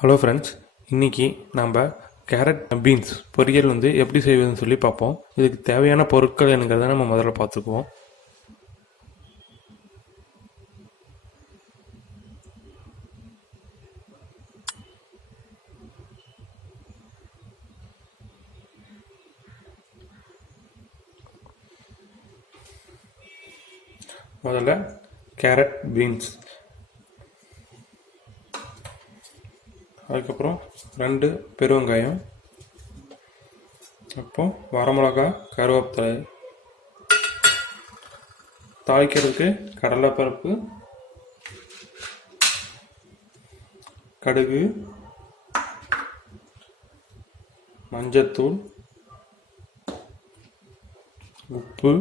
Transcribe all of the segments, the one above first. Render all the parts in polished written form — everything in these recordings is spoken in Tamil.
ஹலோ ஃப்ரெண்ட்ஸ், இன்றைக்கி நம்ம கேரட் பீன்ஸ் பொரியல் எப்படி செய்வதுன்னு சொல்லி பார்ப்போம். இதுக்கு தேவையான பொருட்கள் என்னங்கிறத நம்ம முதல்ல பார்த்துக்குவோம். முதல்ல கேரட் பீன்ஸ், அதுக்கப்புறம் 2 பெருவெங்காயம், அப்புறம் வரமிளகா, கருவேப்பிலை, தாளிக்கிறதுக்கு கடலைப்பருப்பு, கடுகு, மஞ்சத்தூள், உப்பு,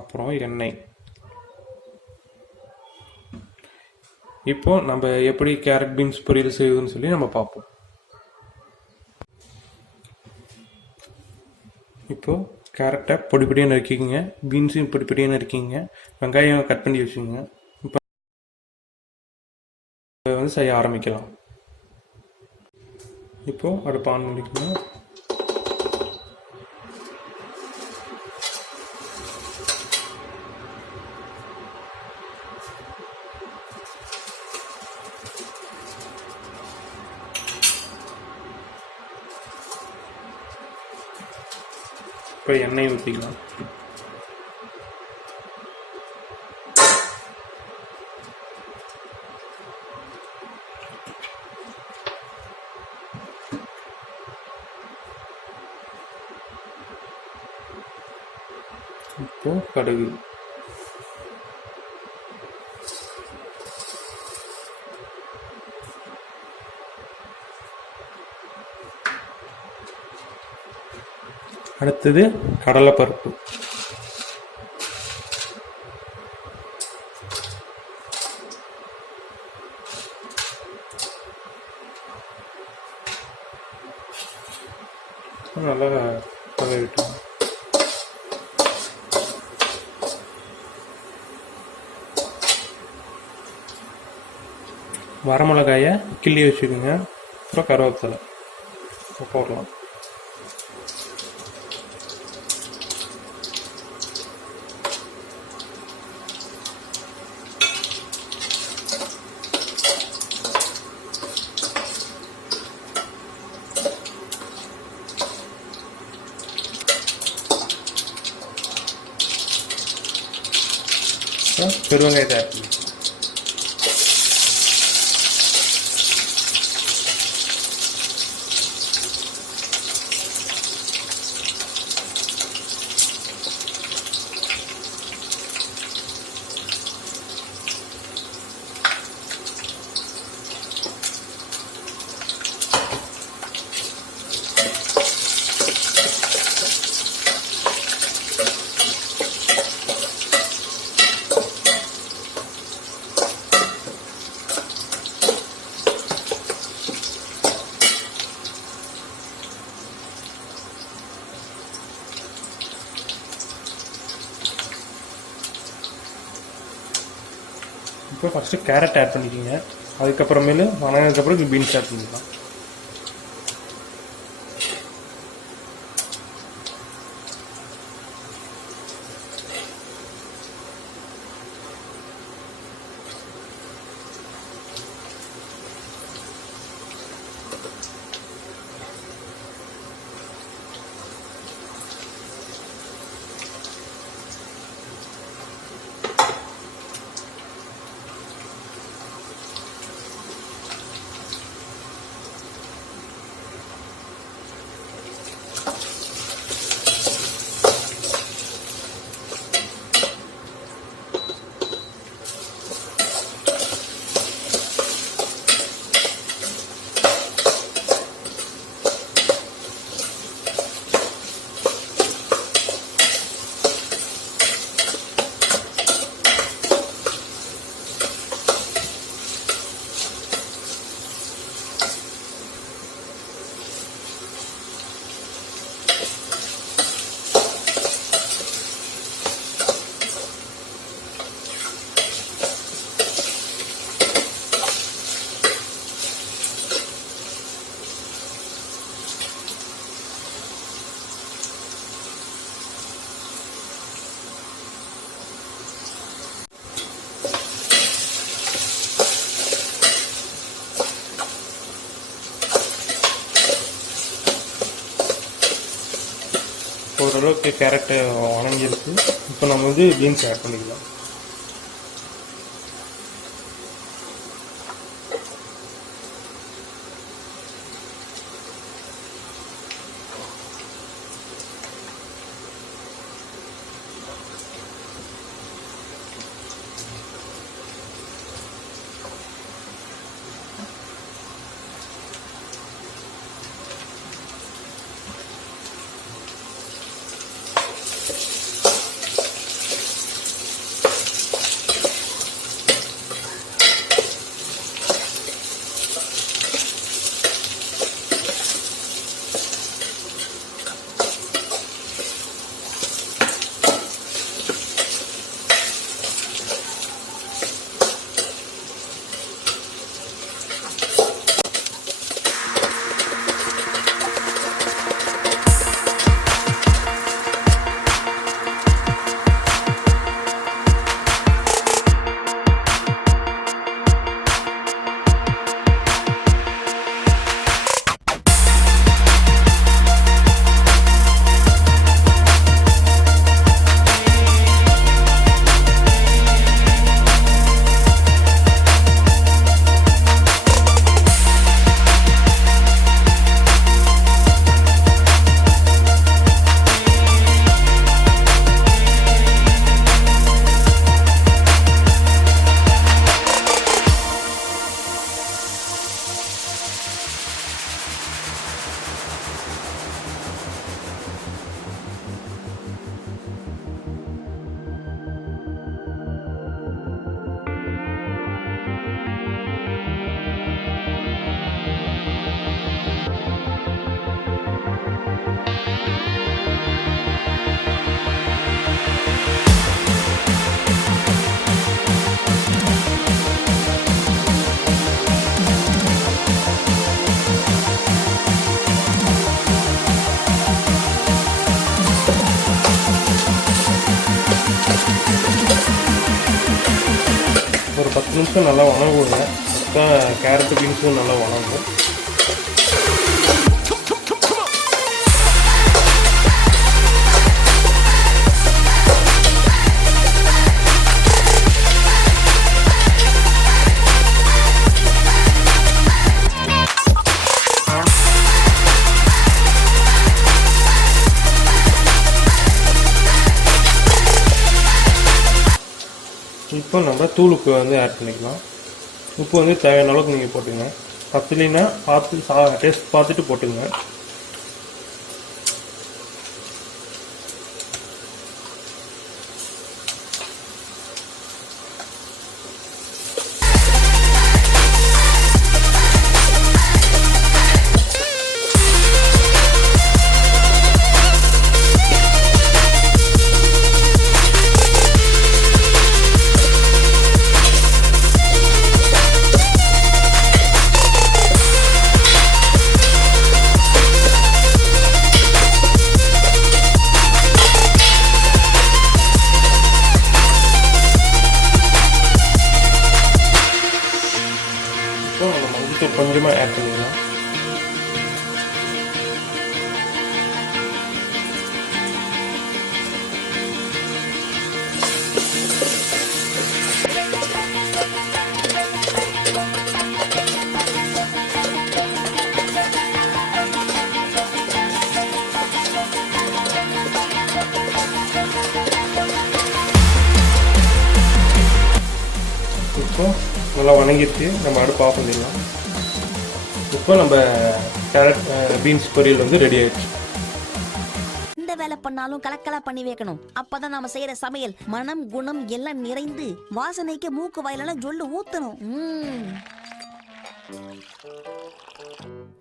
அப்புறம் எண்ணெய். இப்போ நம்ம எப்படி கேரட் பீன்ஸ் பொரியல் செய்வதுன்னு சொல்லி நம்ம பார்ப்போம். இப்போ கேரட்டை பொடிப்படியாக நறுக்கிங்க, பீன்ஸையும் பொடிப்படியாக நறுக்கிங்க, வெங்காயம் கட் பண்ணி வச்சுக்கோங்க. இப்போ செய்ய ஆரம்பிக்கலாம். இப்போ அடுப்பு ஆன் பண்ணிக்கணும். இப்போ எண்ணெய் ஊற்றிக்கலாம். இப்போ கடுகு, அடுத்தது கடலைப்பருப்பு, நல்லா விட்டுருவோம். வரமிளகாயை கிள்ளி வச்சுக்கோங்க. அப்புறம் கருவேப்பிலை போடலாம். பெருவெங்காயத்தை ஆட் பண்ணி இப்போ ஃபஸ்ட்டு கேரட் ஆட் பண்ணிக்கிங்க. அதுக்கப்புறமேலு வணங்கினதுக்கப்புறம் பீன்ஸ் ஆட் பண்ணிக்கலாம். ஓரளவுக்கு கேரட்டு வணங்கிருக்கு. இப்போ நம்ம வந்து பீன்ஸ் ஆட் பண்ணிக்கலாம். ஒரு 10 நிமிஷம் நல்லா வணங்குங்க. அப்போ கேரட்டு பீன்ஸும் நல்லா வணங்கும். இப்போ நம்ம தூள் உப்பு வந்து ஆட் பண்ணிக்கலாம். உப்பு வந்து தேவையான அளவுக்கு நீங்கள் போட்டுங்க. பத்துலைன்னா பார்த்து டேஸ்ட் பார்த்துட்டு போட்டுங்க. கொஞ்சமாக ஆட் பண்ணிக்கலாம். இப்போ நல்லா வணங்கிட்டு நம்ம அடுப்பு ஆஃப் பண்ணிடலாம். இப்போ நம்ம கேரட் பீன்ஸ் பொரியல் வந்து ரெடி ஆயிடுச்சு. இந்த வேலை பண்ணாலும் கலக்கலா பண்ணி வைக்கணும். அப்பதான் நாம செய்யற சமையல் மனம் குணம் எல்லாம் நிறைந்து வாசனைக்கு மூக்கு வாயிலெல்லாம் ஜொல்லு ஊத்தணும்.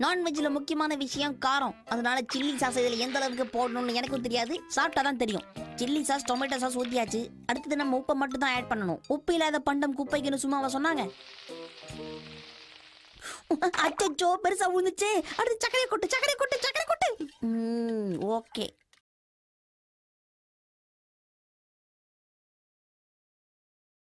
நான்வெஜ்ல முக்கியமான விஷயம் காரம். அதனால சில்லி சாஸ் இதுல எந்த அளவுக்கு போடணும்னு எனக்கும் தெரியாது, சாப்பிட்டாதான் தெரியும். சில்லி சாஸ் டொமேட்டோ சாஸ் ஊத்தியாச்சு. அடுத்தது நம்ம உப்பை மட்டும் தான் ஆட் பண்ணணும். உப்பு இல்லாத பண்டம் குப்பைக்குன்னு சும்மாவா சொன்னாங்க? அச்சோ பெருசா விழுந்துச்சு. அடுத்து சக்கரை கொட்டு. ஓகே.